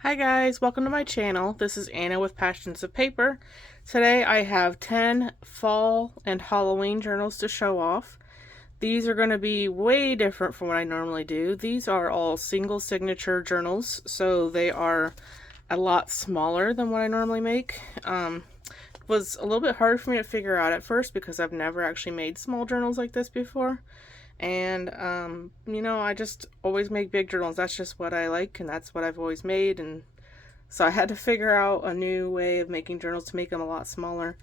Hi guys, welcome to my channel. This is Anna with Passions of Paper. Today I have 10 fall and Halloween journals to show off. These are going to be way different from what I normally do. These are all single signature journals, so they are a lot smaller than what I normally make. It was a little bit hard for me to figure out at first because I've never actually made small journals like this before. And I just always make big journals. That's just what I like, and that's what I've always made. And so I had to figure out a new way of making journals to make them a lot smaller.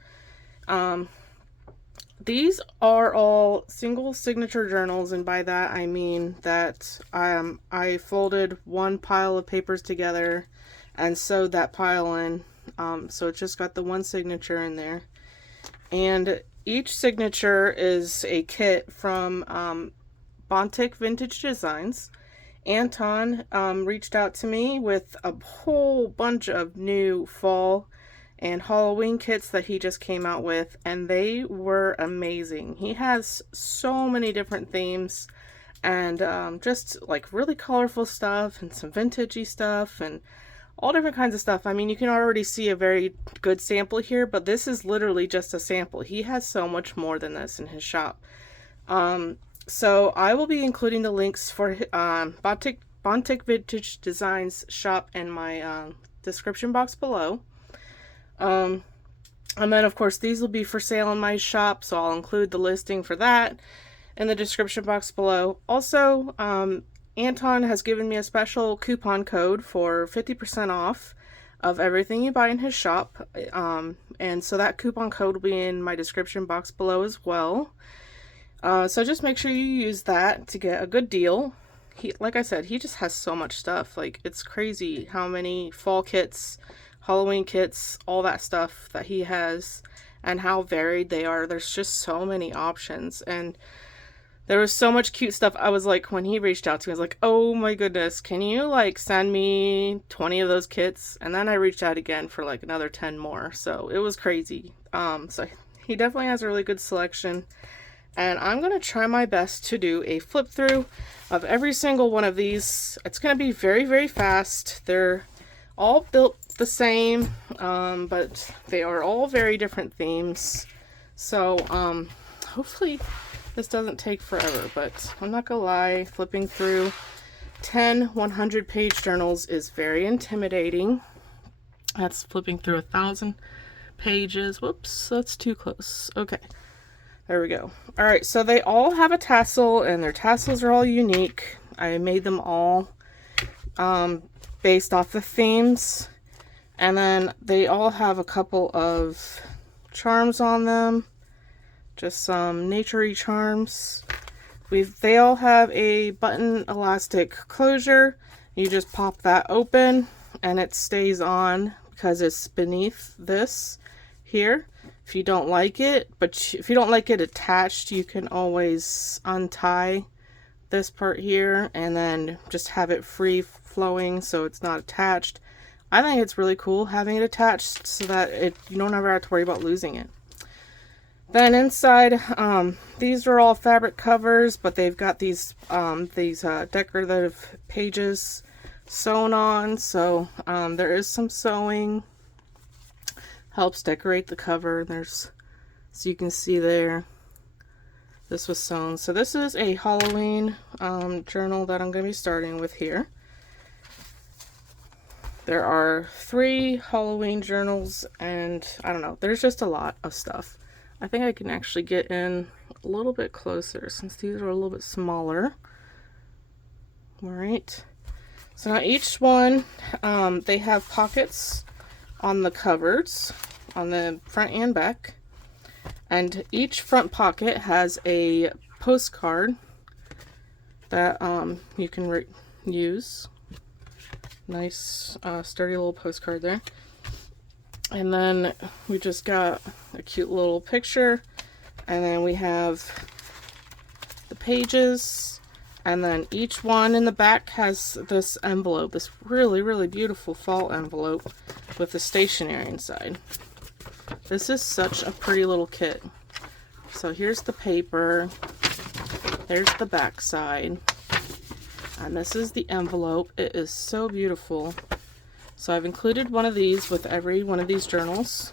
These are all single signature journals, and by that I mean that I folded one pile of papers together and sewed that pile in. So it just got the one signature in there. And each signature is a kit from BontikVintageDesigns. Anton reached out to me with a whole bunch of new fall and Halloween kits that he just came out with, and they were amazing. He has so many different themes and just like really colorful stuff and some vintagey stuff and all different kinds of stuff. I mean, you can already see a very good sample here, but this is literally just a sample. He has so much more than this in his shop. So I will be including the links for Bontik Vintage Designs shop in my description box below. And then of course these will be for sale in my shop, so I'll include the listing for that in the description box below. Also, Anton has given me a special coupon code for 50% off of everything you buy in his shop. And so that coupon code will be in my description box below as well. So just make sure you use that to get a good deal. Like I said, he just has so much stuff. Like, it's crazy how many fall kits, Halloween kits, all that stuff that he has, and how varied they are. There's just so many options, and there was so much cute stuff. I was like, when he reached out to me, I was like, oh my goodness, can you like send me 20 of those kits? And then I reached out again for like another 10 more. So it was crazy. So he definitely has a really good selection. And I'm going to try my best to do a flip through of every single one of these. It's going to be very, very fast. They're all built the same, but they are all very different themes. So hopefully this doesn't take forever, but I'm not gonna lie, flipping through 10 100-page journals is very intimidating. That's flipping through 1,000 pages. Whoops, that's too close. Okay, there we go. All right, so they all have a tassel, and their tassels are all unique. I made them all based off the themes, and then they all have a couple of charms on them. Just some naturey charms. They all have a button elastic closure. You just pop that open and it stays on because it's beneath this here. If you don't like it, but if you don't like it attached, you can always untie this part here and then just have it free flowing so it's not attached. I think it's really cool having it attached so that you don't ever have to worry about losing it. Then inside, these are all fabric covers, but they've got these decorative pages sewn on, so there is some sewing. Helps decorate the cover. There's, so you can see there, this was sewn. So this is a Halloween journal that I'm going to be starting with here. There are 3 Halloween journals, and I don't know, there's just a lot of stuff. I think I can actually get in a little bit closer since these are a little bit smaller. All right. So now each one, they have pockets on the covers, on the front and back. And each front pocket has a postcard that you can use. Nice, sturdy little postcard there. And then we just got a cute little picture, and then we have the pages, and then each one in the back has this envelope, this really, really beautiful fall envelope with the stationery inside. This is such a pretty little kit. So here's the paper, there's the back side, and this is the envelope. It is so beautiful. So I've included one of these with every one of these journals.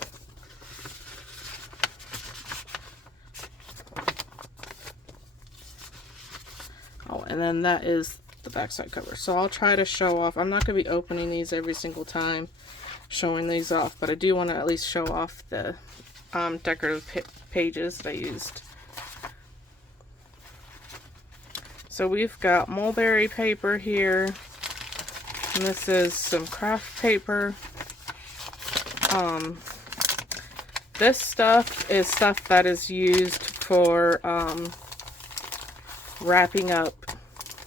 Oh, and then that is the backside cover. So I'll try to show off. I'm not going to be opening these every single time, showing these off, but I do want to at least show off the decorative pages that I used. So we've got mulberry paper here, and this is some craft paper. This stuff is stuff that is used for wrapping up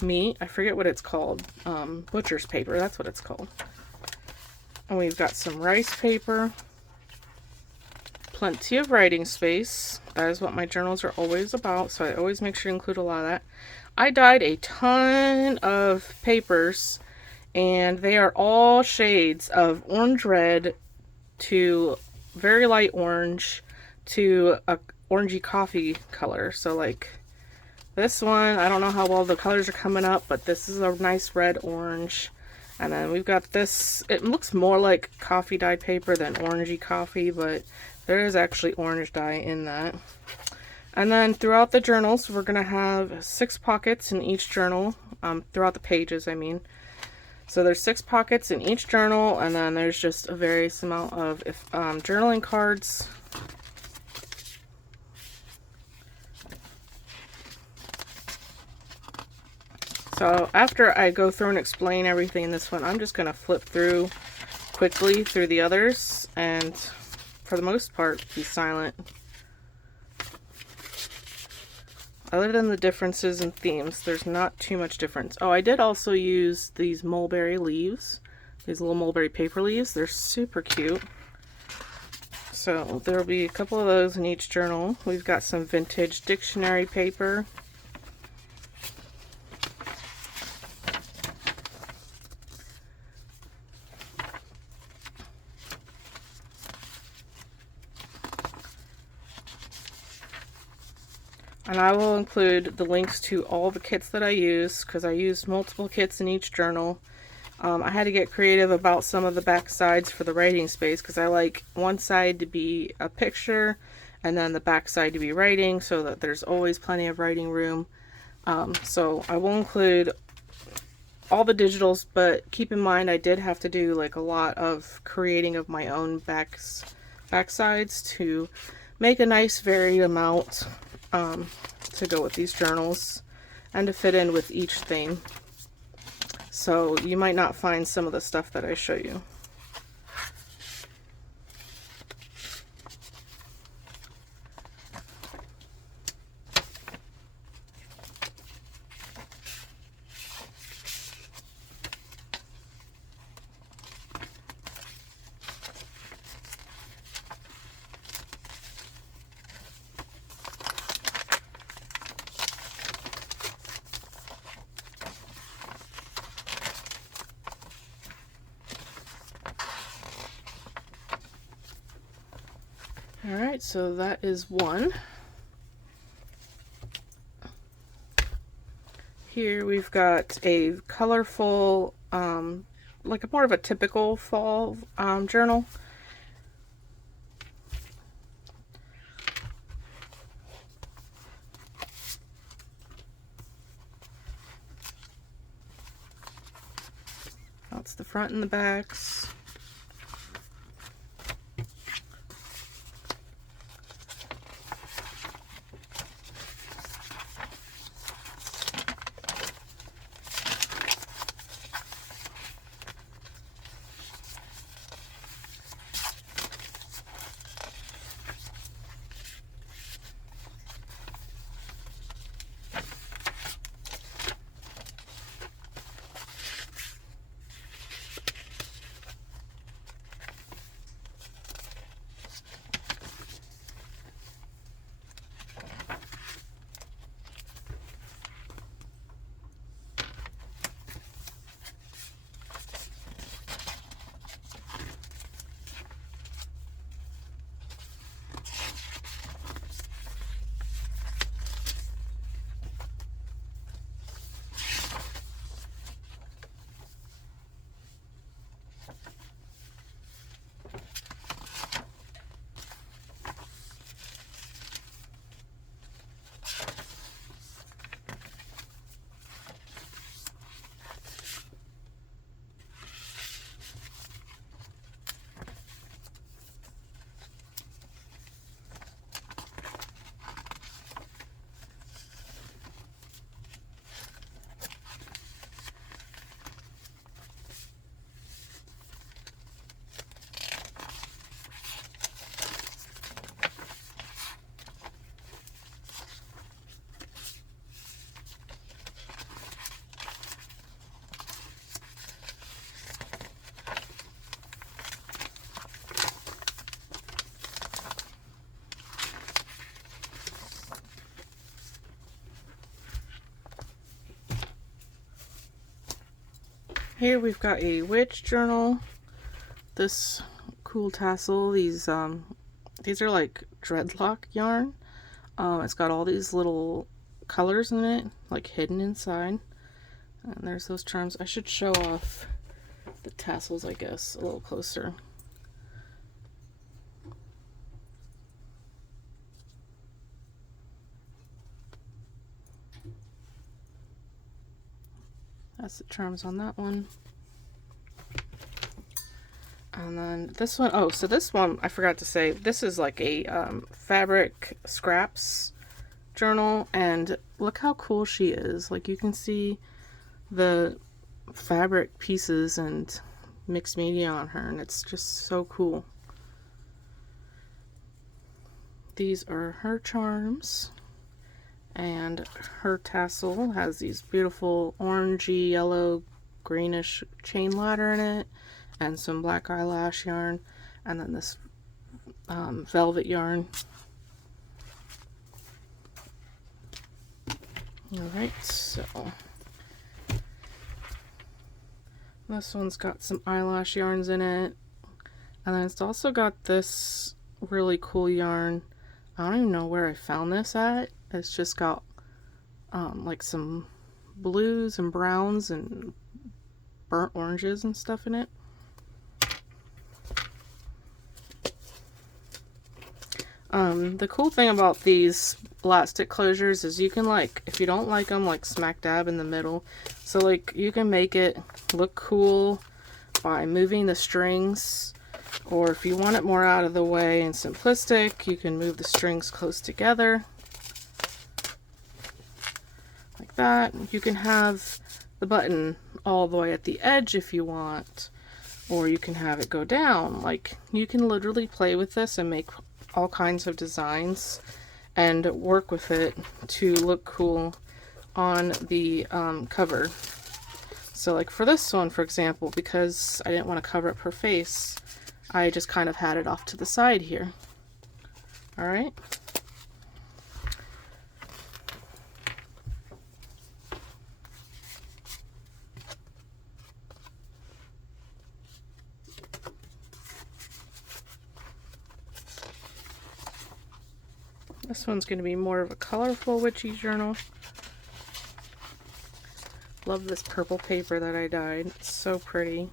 meat. I forget what it's called. Butcher's paper, that's what it's called. And we've got some rice paper. Plenty of writing space. That is what my journals are always about, so I always make sure to include a lot of that. I dyed a ton of papers, and they are all shades of orange red to very light orange to a orangey coffee color. So like this one, I don't know how well the colors are coming up, but this is a nice red orange. And then we've got this, it looks more like coffee dyed paper than orangey coffee, but there is actually orange dye in that. And then throughout the journals, we're going to have 6 pockets in each journal, throughout the pages, I mean. So there's 6 pockets in each journal, and then there's just a various amount of journaling cards. So after I go through and explain everything in this one, I'm just going to flip through quickly through the others, and for the most part, be silent. Other than the differences in themes, there's not too much difference. Oh, I did also use these mulberry leaves. These little mulberry paper leaves. They're super cute. So there will be a couple of those in each journal. We've got some vintage dictionary paper. And I will include the links to all the kits that I use, because I used multiple kits in each journal. I had to get creative about some of the back sides for the writing space, because I like one side to be a picture and then the back side to be writing, so that there's always plenty of writing room. So I will include all the digitals, but keep in mind I did have to do like a lot of creating of my own backsides to make a nice varied amount to go with these journals and to fit in with each theme. So you might not find some of the stuff that I show you. Alright, so that is one. Here we've got a colorful, like more of a typical fall journal. That's the front and the backs. Here we've got a witch journal. This cool tassel. These are like dreadlock yarn. It's got all these little colors in it, like hidden inside. And there's those charms. I should show off the tassels, I guess, a little closer. That's the charms on that one. And then this one, oh, so this one, I forgot to say, this is like a fabric scraps journal, and look how cool she is. Like, you can see the fabric pieces and mixed media on her, and it's just so cool. These are her charms, and her tassel has these beautiful orangey, yellow, greenish chain ladder in it, and some black eyelash yarn, and then this velvet yarn. Alright, so this one's got some eyelash yarns in it, and then it's also got this really cool yarn. I don't even know where I found this at. It's just got like some blues and browns and burnt oranges and stuff in it. The cool thing about these elastic closures is you can, like, if you don't like them, like smack dab in the middle, so like you can make it look cool by moving the strings, or if you want it more out of the way and simplistic, you can move the strings close together like that. You can have the button all the way at the edge if you want, or you can have it go down. Like, you can literally play with this and make all kinds of designs and work with it to look cool on the cover. So like for this one, for example, because I didn't want to cover up her face, I just kind of had it off to the side here. Alright. This one's going to be more of a colorful witchy journal. Love this purple paper that I dyed. It's so pretty.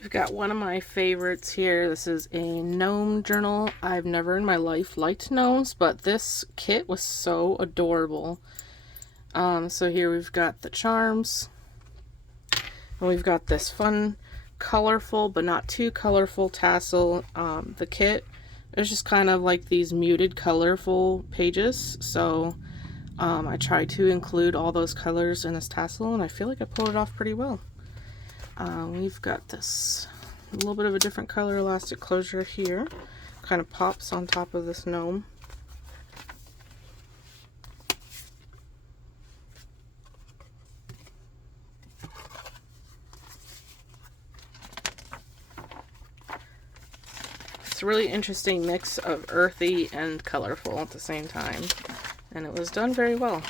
We've got one of my favorites here. This is a gnome journal. I've never in my life liked gnomes, but this kit was so adorable. So here we've got the charms, and we've got this fun, colorful, but not too colorful tassel. The kit is just kind of like these muted, colorful pages. So I tried to include all those colors in this tassel, and I feel like I pulled it off pretty well. We've got this a little bit of a different color elastic closure here. Kind of pops on top of this gnome. It's a really interesting mix of earthy and colorful at the same time, and it was done very well.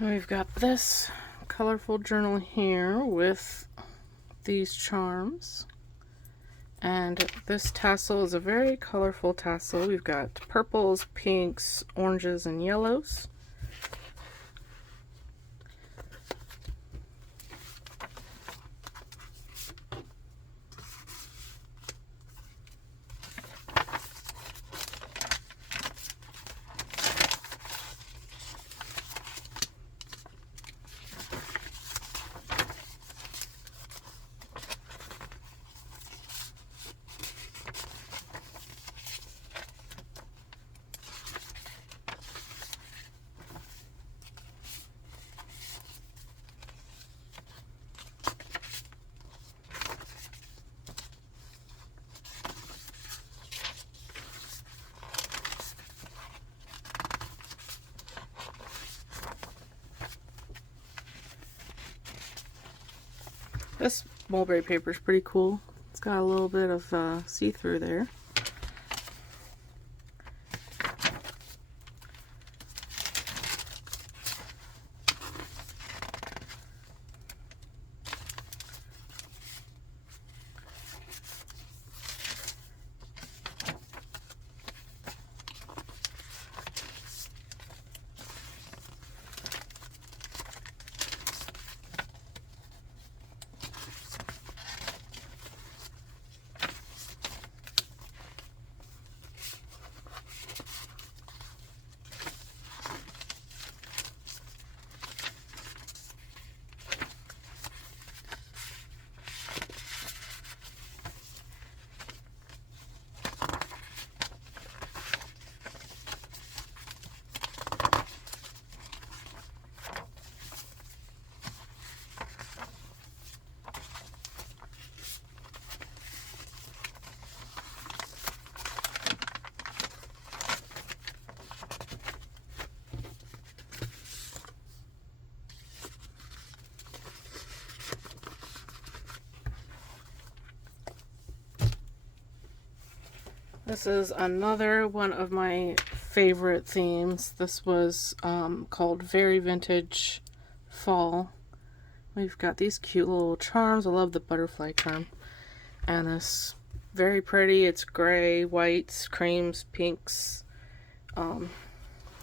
We've got this colorful journal here with these charms, and this tassel is a very colorful tassel. We've got purples, pinks, oranges, and yellows. This mulberry paper is pretty cool. It's got a little bit of see-through there. This is another one of my favorite themes. This was called Very Vintage Fall. We've got these cute little charms. I love the butterfly charm. And this very pretty, it's gray, whites, creams, pinks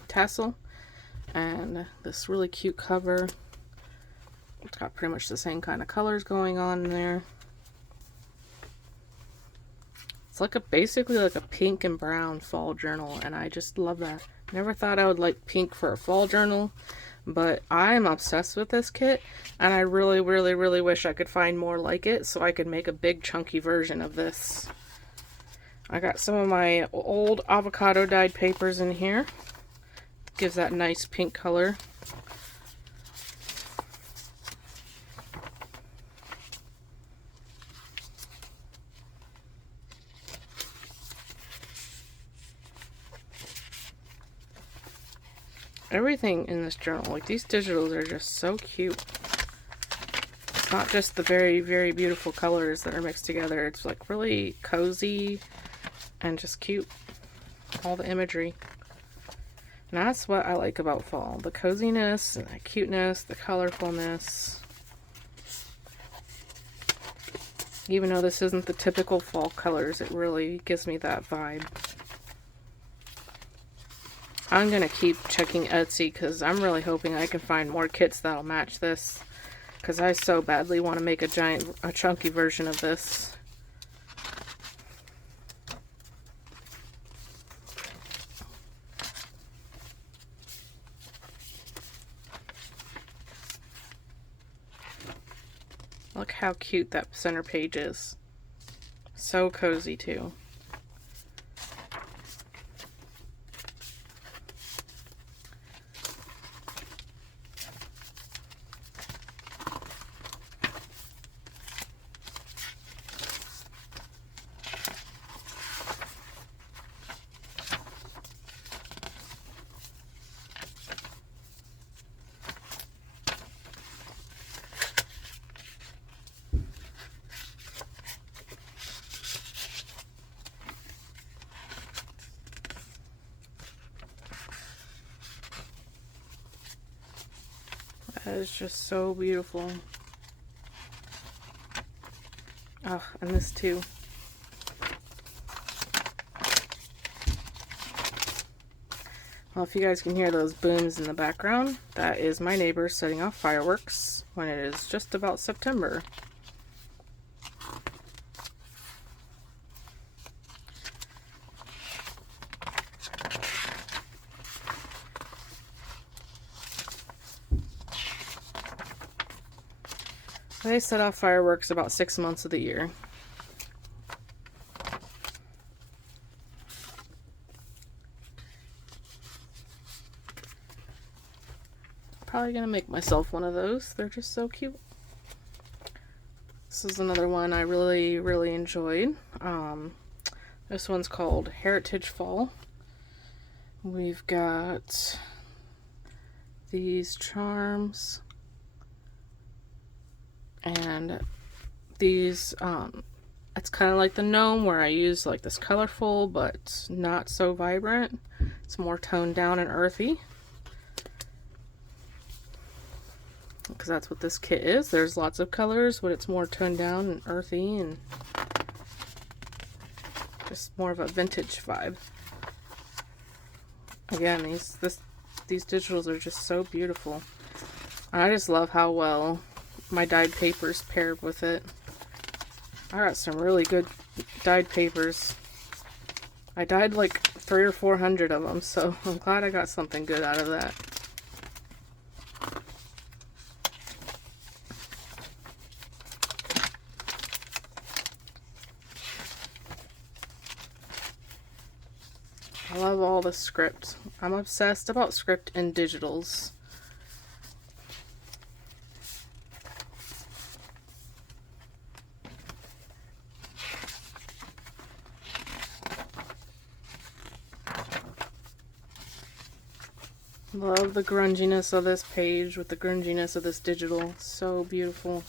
tassel. And this really cute cover. It's got pretty much the same kind of colors going on in there. It's like basically like a pink and brown fall journal, and I just love that. Never thought I would like pink for a fall journal, but I'm obsessed with this kit, and I really, really, really wish I could find more like it so I could make a big chunky version of this. I got some of my old avocado dyed papers in here. Gives that nice pink color. Everything in this journal, like these digitals are just so cute. It's not just the very, very beautiful colors that are mixed together. It's like really cozy and just cute. All the imagery. And that's what I like about fall. The coziness and the cuteness, the colorfulness. Even though this isn't the typical fall colors, it really gives me that vibe. I'm going to keep checking Etsy because I'm really hoping I can find more kits that'll match this. Because I so badly want to make a chunky version of this. Look how cute that center page is. So cozy too. That is just so beautiful. Oh, and this too. Well, if you guys can hear those booms in the background, that is my neighbor setting off fireworks when it is just about September. They set off fireworks about 6 months of the year. Probably gonna make myself one of those. They're just so cute. This is another one I really, really enjoyed. This one's called Heritage Fall. We've got these charms. And these, it's kind of like the Gnome where I use like this colorful but not so vibrant. It's more toned down and earthy. Because that's what this kit is. There's lots of colors, but it's more toned down and earthy and just more of a vintage vibe. Again, these digitals are just so beautiful. I just love how well my dyed papers paired with it. I got some really good dyed papers. I dyed like 300 or 400 of them, so I'm glad I got something good out of that. I love all the script. I'm obsessed about script in digitals. Love the grunginess of this page with the grunginess of this digital. So beautiful.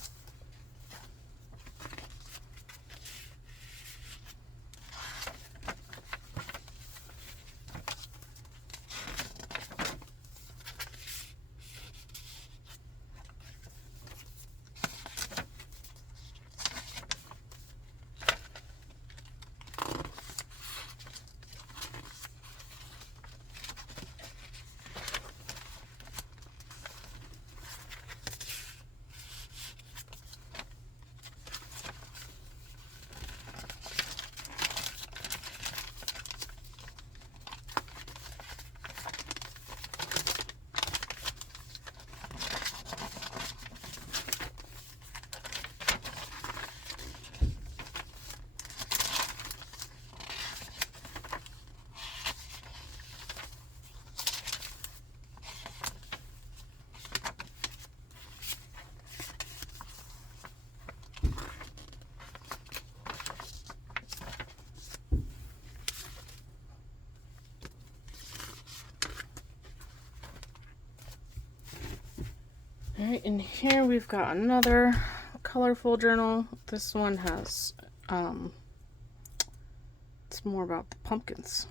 Alright, and here we've got another colorful journal. This one has, it's more about the pumpkins,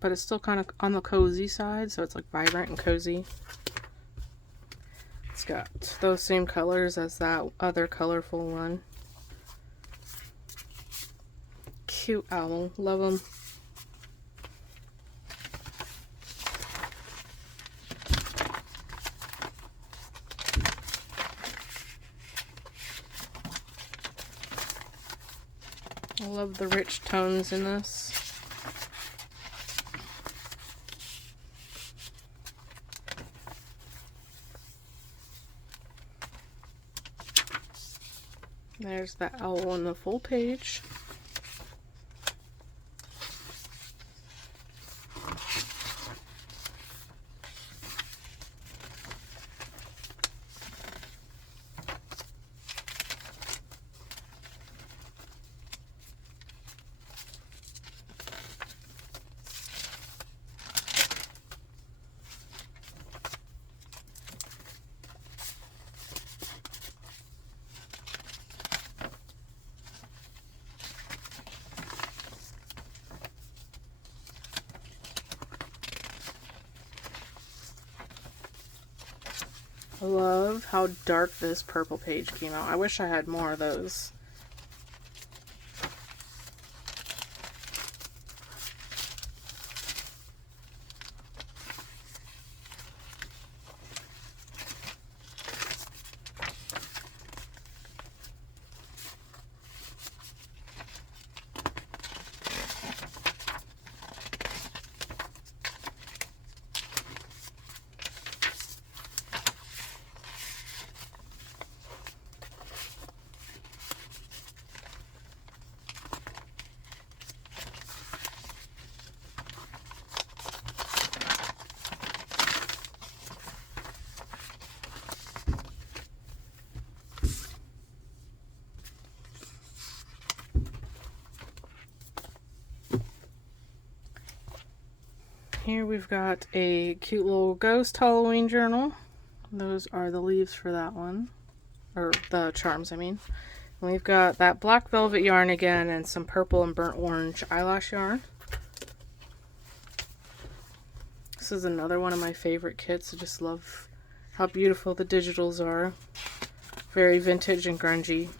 but it's still kind of on the cozy side, so it's like vibrant and cozy. It's got those same colors as that other colorful one. Cute owl, love them. I love the rich tones in this. There's that owl on the full page. I love how dark this purple page came out. I wish I had more of those. Here we've got a cute little ghost Halloween journal. Those are the leaves for that one. Or the charms, I mean. And we've got that black velvet yarn again and some purple and burnt orange eyelash yarn. This is another one of my favorite kits. I just love how beautiful the digitals are. Very vintage and grungy.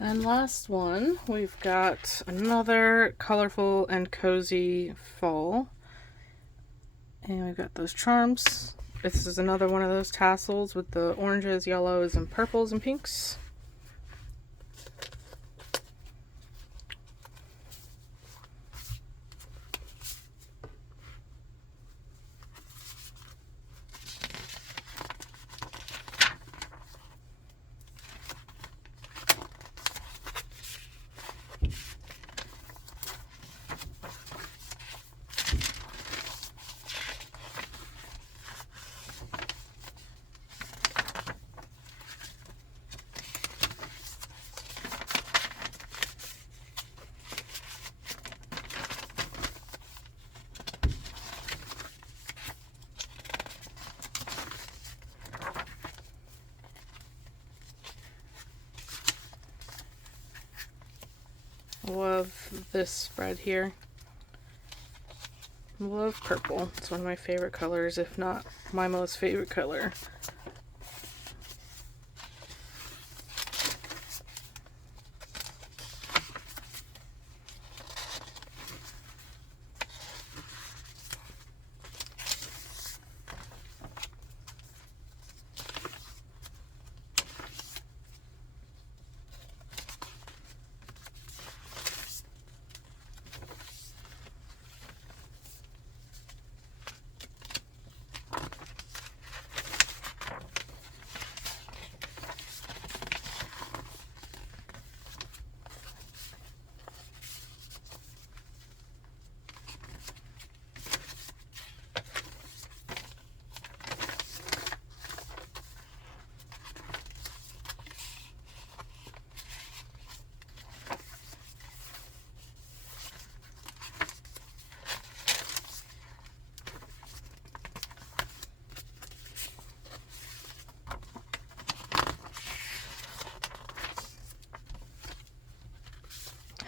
And last one, we've got another colorful and cozy fall. And we've got those charms. This is another one of those tassels with the oranges, yellows, and purples and pinks. love this spread here. Love purple. It's one of my favorite colors, if not my most favorite color.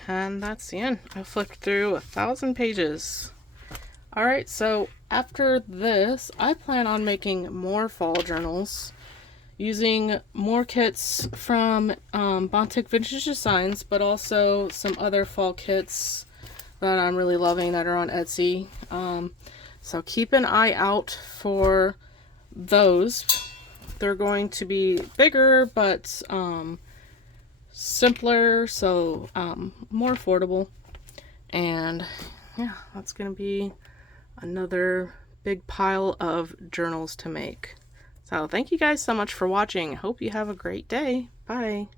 And that's the end. I flipped through 1,000 pages. Alright, so after this, I plan on making more fall journals using more kits from Bontik Vintage Designs, but also some other fall kits that I'm really loving that are on Etsy. So keep an eye out for those. They're going to be bigger, but simpler, so more affordable. And yeah, that's gonna be another big pile of journals to make. So thank you guys so much for watching. Hope you have a great day. Bye.